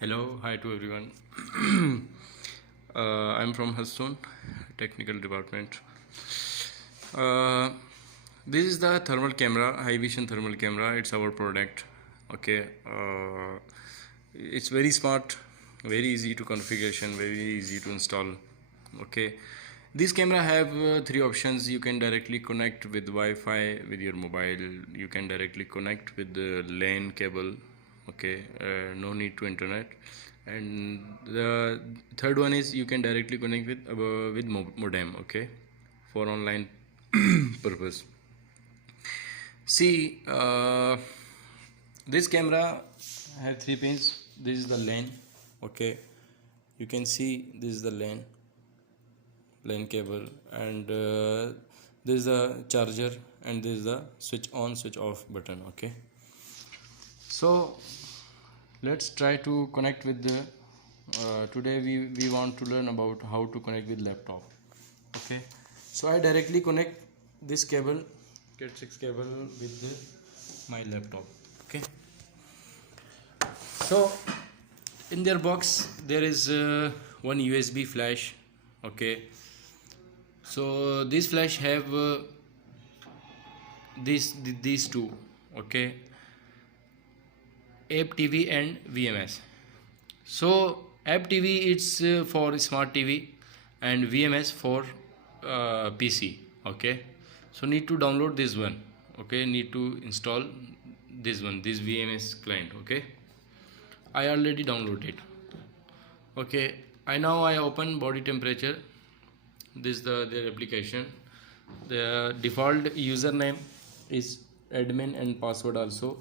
Hello, hi to everyone. I'm from Hudson Technical Department. Uh, this is the thermal camera, high vision thermal camera. It's our product. Okay, it's very smart, very easy to configuration, very easy to install. Okay, this camera have three options. You can directly connect with Wi-Fi with your mobile. You can directly connect with the LAN cable. Okay, no need to internet. And the third one is you can directly connect with modem. Okay, for online purpose. See, this camera have three pins. This is the LAN. Okay, you can see this is the LAN cable, and this is the charger, and this is the switch on switch off button. Okay, so let's try to connect with the today we want to learn about how to connect with laptop. Okay, so I directly connect this cable, cat 6 cable, with my laptop. Okay, so in their box there is one USB flash. Okay, so this flash have these two. Okay, app TV and VMS. So app TV it's for smart TV, and VMS for PC. Okay, so need to download this one. Okay, need to install this one, this VMS client. Okay, I already downloaded. Okay, I open body temperature. This is their application. The default username is admin and password also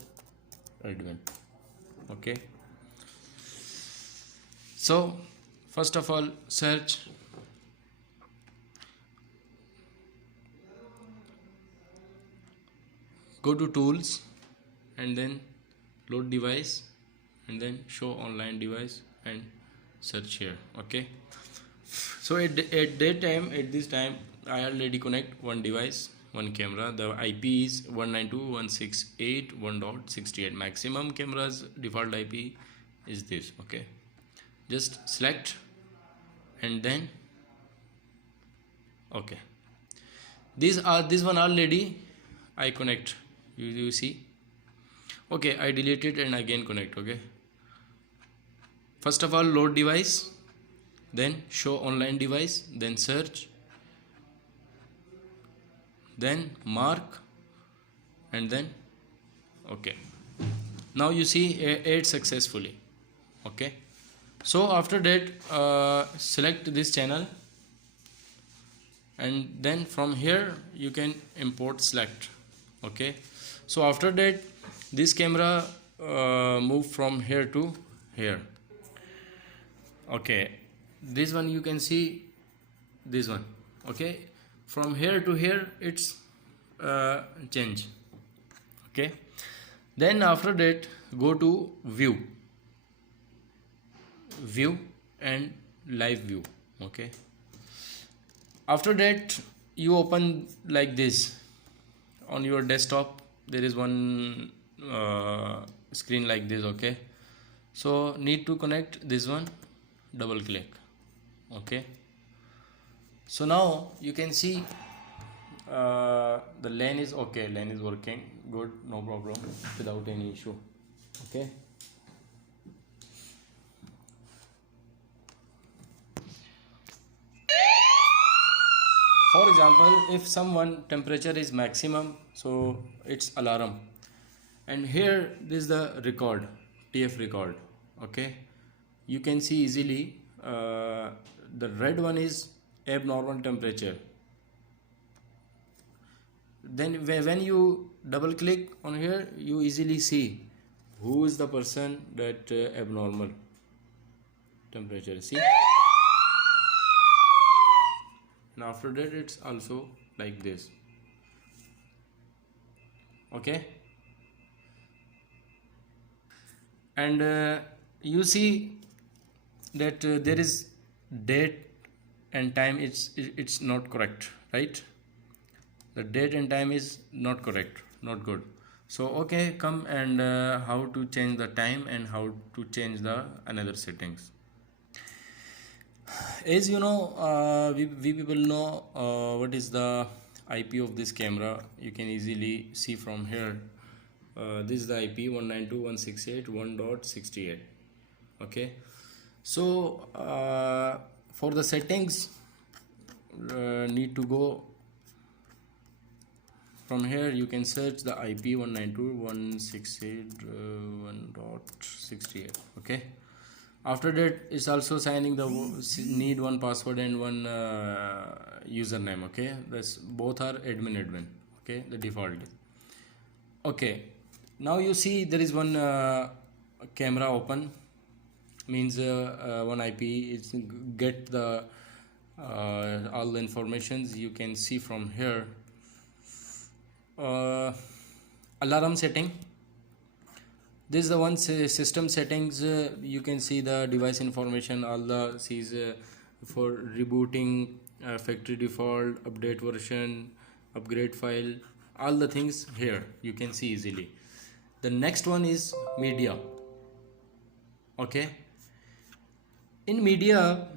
admin. Okay, so first of all search, go to tools, and then load device, and then show online device, and search here. Okay, so at this time I already connect one device, one camera. The IP is 192.168.1.68. maximum camera's default IP is this. Okay, just select, and then okay, this one already I connect. You see. Okay, I delete it and again connect. Okay, first of all load device, then show online device, then search, then mark, and then okay, now you see add successfully. Okay, so after that select this channel, and then from here you can import select. Okay, so after that this camera move from here to here. Okay, this one you can see, this one. Okay, from here to here it's change. Okay, then after that go to view and live view. Okay, after that you open like this on your desktop. There is one screen like this. Okay, so need to connect this one, double click. Okay, so now you can see the LAN is okay, LAN is working good, no problem, without any issue. Okay, for example, if someone temperature is maximum, so it's alarm, and here this is the record, TF record. Okay, you can see easily the red one is abnormal temperature. Then when you double click on here, you easily see who is the person that abnormal temperature. See, and after that it's also like this. Okay, and you see that there is date and time, it's not correct, right? The date and time is not correct, not good. So okay, come and how to change the time and how to change the another settings. As you know, we people know what is the IP of this camera. You can easily see from here. This is the IP 192.168.1.68. Okay, so for the settings, need to go from here. You can search the IP 192.168.1.68. Okay, after that it's also signing the need one password and one username. Okay, this both are admin. Okay, the default. Okay, now you see there is one camera open, means one IP is get the all the informations you can see from here. Alarm setting, this is the one system settings. You can see the device information, all the sees for rebooting, factory default, update version, upgrade file, all the things here you can see easily. The next one is media. Okay, in media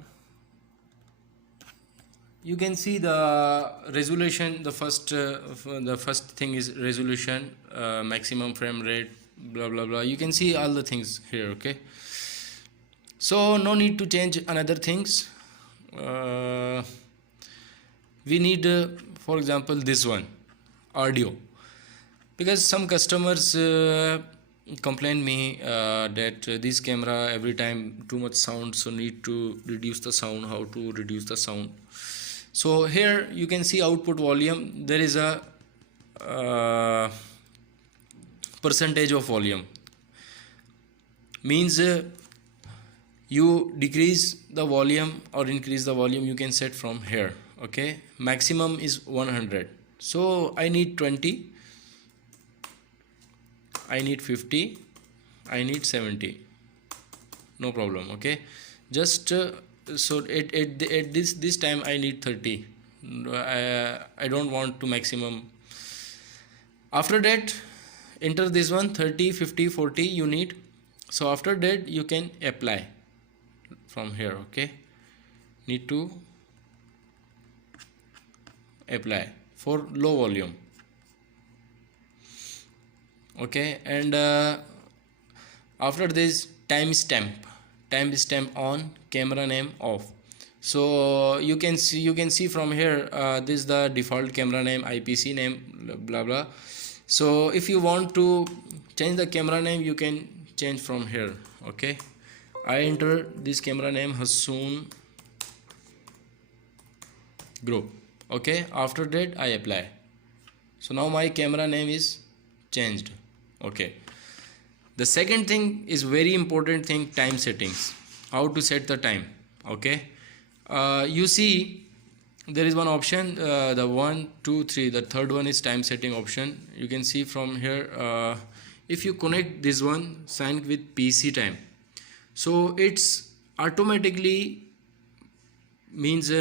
you can see the resolution. The first thing is resolution, maximum frame rate, blah blah blah. You can see all the things here. Okay, so no need to change another things. We need for example this one, audio, because some customers complain me that this camera every time too much sound, so need to reduce the sound. How to reduce the sound? So here you can see output volume. There is a percentage of volume, means you decrease the volume or increase the volume, you can set from here. Okay, maximum is 100, so I need 20, I need 50, I need 70, no problem. Okay, just so at this time I need 30. I don't want to maximum. After that enter this one 30, 50, 40 you need. So after that you can apply from here. Okay, need to apply for low volume. Okay, and after this timestamp on, camera name off. So you can see from here this is the default camera name, IPC name, blah blah. So if you want to change the camera name, you can change from here. Okay, I enter this camera name Hassoon Group. Okay, after that I apply. So now my camera name is changed. Okay, the second thing is very important thing, time settings. How to set the time? Okay, you see there is one option, the 1 2 3, the third one is time setting option. You can see from here, if you connect this one sync with PC time, so it's automatically means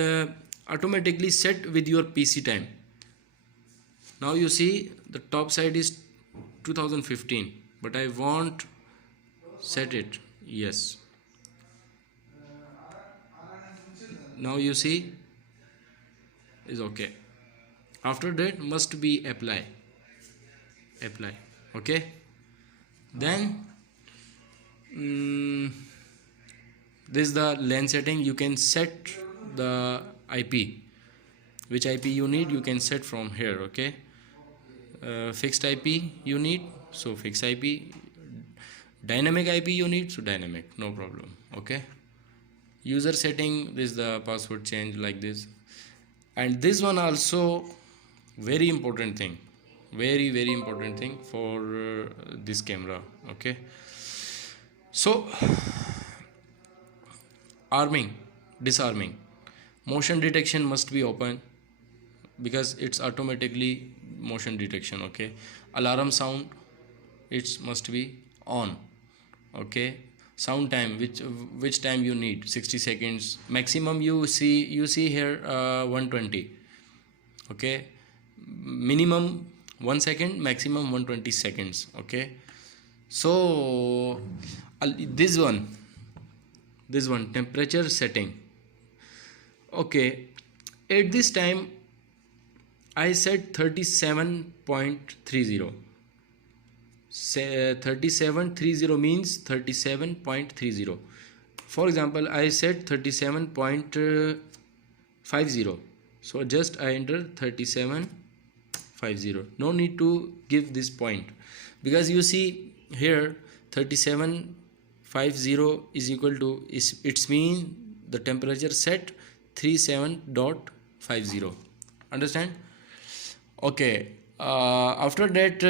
automatically set with your PC time. Now you see the top side is 2015, but I want set it yes. Now you see is okay. After that must be apply. Okay, then this is the LAN setting. You can set the IP, which IP you need, you can set from here. Okay, fixed IP you need, so fixed IP. Dynamic IP you need, so dynamic, no problem. Okay, user setting, this is the password change like this. And this one also very important thing, very important thing for this camera. Okay, so arming, disarming, motion detection must be open because it's automatically motion detection. Okay, alarm sound, it must be on. Okay, sound time, which time you need, 60 seconds maximum. You see here 120. Okay, minimum 1 second, maximum 120 seconds. Okay, so this one temperature setting. Okay, at this time I set 37.30. 3730 means 37.30. For example, I said 37.50. So just I enter 3750. No need to give this point, because you see here 3750 is equal to, it's mean the temperature set 37.50. Understand? Okay, after that,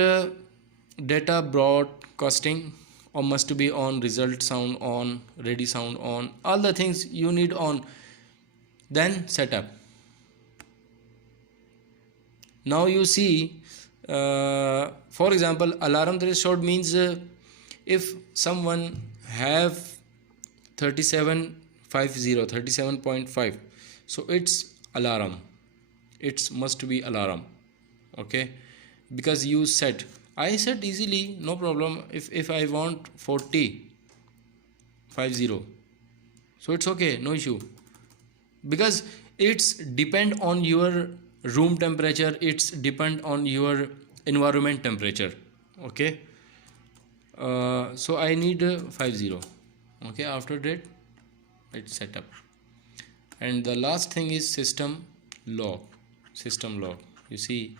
data broadcasting or must be on, result sound on, ready sound on, all the things you need on. Then setup. Now you see, for example, alarm threshold means if someone have 37.5, so it's alarm, it must be alarm. Okay, because you set, I set easily, no problem. If I want 40.50, so it's okay, no issue, because it's depend on your room temperature, it's depend on your environment temperature. Okay, so I need 50. Okay, after that it's set up. And the last thing is system log. You see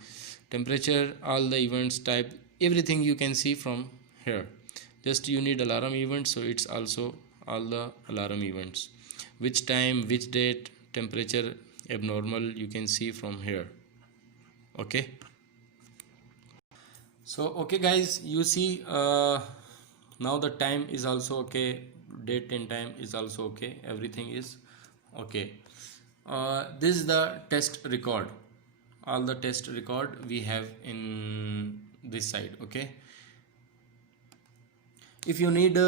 temperature, all the events type, everything you can see from here. Just you need alarm event, so it's also all the alarm events, which time, which date, temperature abnormal, you can see from here. Okay, so okay guys, you see now the time is also okay, date and time is also okay, everything is okay. This is the test record, all the test record we have in this side. Okay, if you need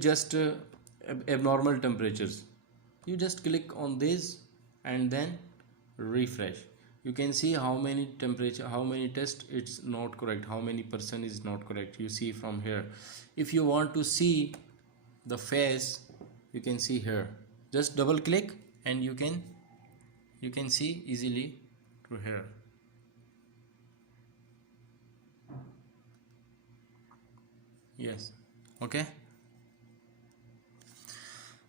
just abnormal temperatures, you just click on this and then refresh. You can see how many temperature, how many test it's not correct, how many percent is not correct, you see from here. If you want to see the phase, you can see here, just double click and you can see easily to here. Yes. Okay,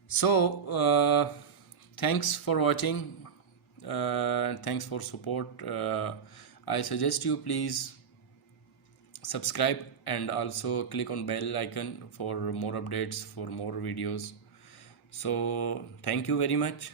so thanks for watching, thanks for support. I suggest you please subscribe and also click on bell icon for more updates, for more videos. So thank you very much.